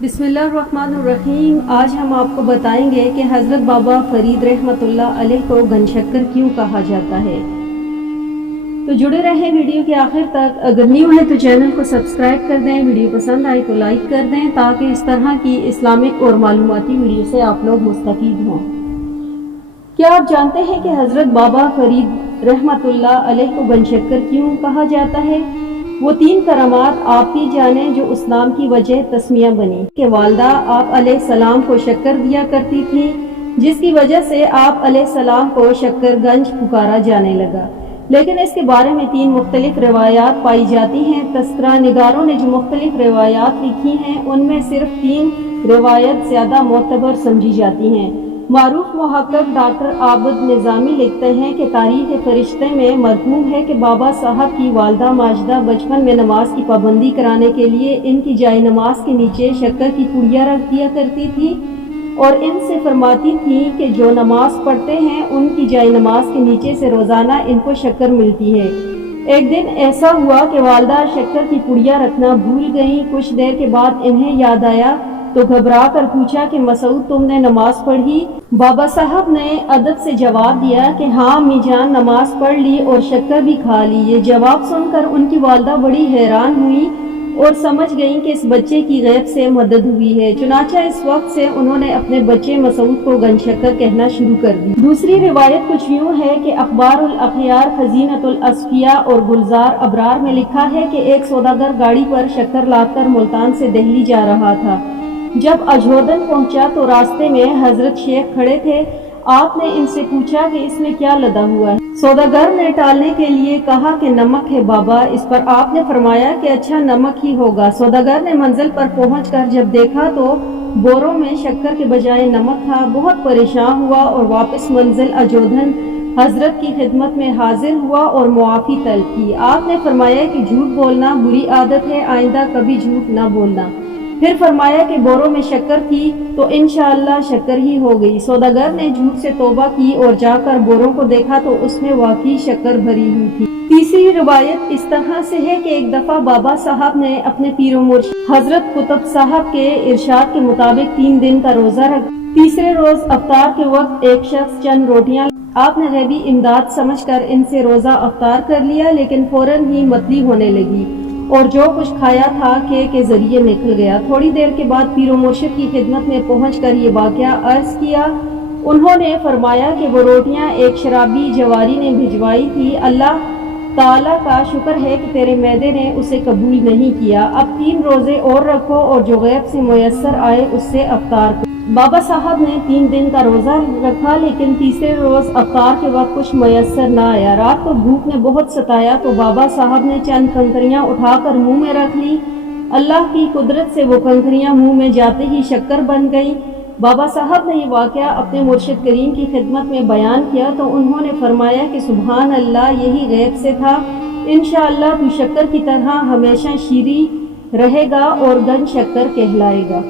बिस्मिल्लाहिर्रहमानिर्रहीम। आज हम आपको बताएंगे कि हज़रत बाबा फरीद रहमतुल्लाह अलैह को गनशक्कर क्यों कहा जाता है। तो जुड़े रहें वीडियो के आखिर तक। अगर न्यू है तो चैनल को सब्सक्राइब कर दें, वीडियो पसंद आए तो लाइक कर दें ताकि इस तरह की इस्लामिक और मालूमाती वीडियो से आप लोग मुस्तफ़ीद हों। क्या आप जानते हैं कि हज़रत बाबा फरीद रहमतुल्लाह अलैह को गनशक्कर क्यों कहा जाता है? वो 3 करामात आप ही जाने जो इस्लाम की वजह तस्मिया बनी कि वालदा आप अलैहिस्सलाम को शक्कर दिया करती थी, जिसकी वजह से आप अलैहिस्सलाम को शक्करगंज पुकारा जाने लगा। लेकिन इसके बारे में 3 मुख्तलिफ रिवायात पाई जाती हैं। तस्करा निगारों ने जो मुख्तलिफ रिवायात लिखी हैं उनमें सिर्फ 3 रिवायत ज़्यादा मोतबर समझी जाती हैं। मारूफ मुहक्किक डॉक्टर आबिद निज़ामी लिखते हैं कि तारीख़ फरिश्ते में मरहूम है कि बाबा साहब की वालदा माजिदा बचपन में नमाज की पाबंदी कराने के लिए इनकी जाए नमाज के नीचे शक्कर की पुड़िया रख दिया करती थी और इनसे फरमाती थी कि जो नमाज पढ़ते हैं उनकी जाए नमाज के नीचे से रोज़ाना इनको शक्कर मिलती है। एक दिन ऐसा हुआ कि वालदा शक्कर की पुड़िया रखना भूल गईं। कुछ देर के बाद इन्हें याद आया तो घबरा कर पूछा कि मसूद तुमने नमाज पढ़ी? बाबा साहब ने अदब से जवाब दिया कि हाँ अम्मी जान, नमाज पढ़ ली और शक्कर भी खा ली। ये जवाब सुनकर उनकी वालदा बड़ी हैरान हुई और समझ गईं कि इस बच्चे की गैब से मदद हुई है। चुनाचा इस वक्त से उन्होंने अपने बच्चे मसूद को गनशक्कर कहना शुरू कर दी। दूसरी रिवायत कुछ यूँ है कि अखबारुल अखयार खजीनतुल असफिया और गुलजार अबरार में लिखा है कि एक सौदागर गाड़ी पर शक्कर लाकर मुल्तान से दिल्ली जा रहा था। जब अजोदन पहुंचा तो रास्ते में हजरत शेख खड़े थे। आपने इनसे पूछा कि इसमें क्या लदा हुआ है? सौदागर ने टालने के लिए कहा कि नमक है बाबा। इस पर आपने फरमाया कि अच्छा नमक ही होगा। सौदागर ने मंजिल पर पहुंचकर जब देखा तो बोरों में शक्कर के बजाय नमक था। बहुत परेशान हुआ और वापस मंजिल अजोधन हजरत की खिदमत में हाजिर हुआ और मुआफ़ी तलब की। आपने फरमाया कि झूठ बोलना बुरी आदत है, आइंदा कभी झूठ न बोलना। फिर फरमाया कि बोरों में शक्कर थी तो इंशाअल्लाह शक्कर ही हो गई। सौदागर ने झूठ से तौबा की और जाकर बोरों को देखा तो उसमें वाकई शक्कर भरी हुई थी। तीसरी रिवायत इस तरह से है कि एक दफा बाबा साहब ने अपने पीरो मुर्शिद हजरत कुतुब साहब के इरशाद के मुताबिक 3 दिन का रोजा रखा। तीसरे रोज अफ्तार के वक्त एक शख्स चंद रोटियां आपने गैबी इमदाद समझकर इनसे रोजा अफ्तार कर लिया, लेकिन फौरन ही मतली होने लगी और जो कुछ खाया था के जरिए निकल गया। थोड़ी देर के बाद पीरो मुर्शिद की खिदमत में पहुंचकर ये वाकया अर्ज किया। उन्होंने फरमाया कि वो रोटियां एक शराबी जवारी ने भिजवाई थी। अल्लाह ताला का शुक्र है कि तेरे मैदे ने उसे कबूल नहीं किया। अब 3 रोजे और रखो और जो गैब से मुयस्सर आए उससे अफ्तार करो। बाबा साहब ने 3 दिन का रोजा रखा, लेकिन तीसरे रोज अफ्तार के वक्त कुछ मुयस्सर न आया। रात को भूख ने बहुत सताया तो बाबा साहब ने चंद कंकरियां उठाकर मुंह में रख ली। अल्लाह की कुदरत से वो कंकरियां मुंह में जाते ही शक्कर बन गई। बाबा साहब ने ये वाकया अपने मुर्शिद करीम की खिदमत में बयान किया तो उन्होंने फरमाया कि सुभान अल्लाह, यही गैब से था। इंशाअल्लाह तू शक्कर की तरह हमेशा शीरी रहेगा और गन शक्कर कहलाएगा।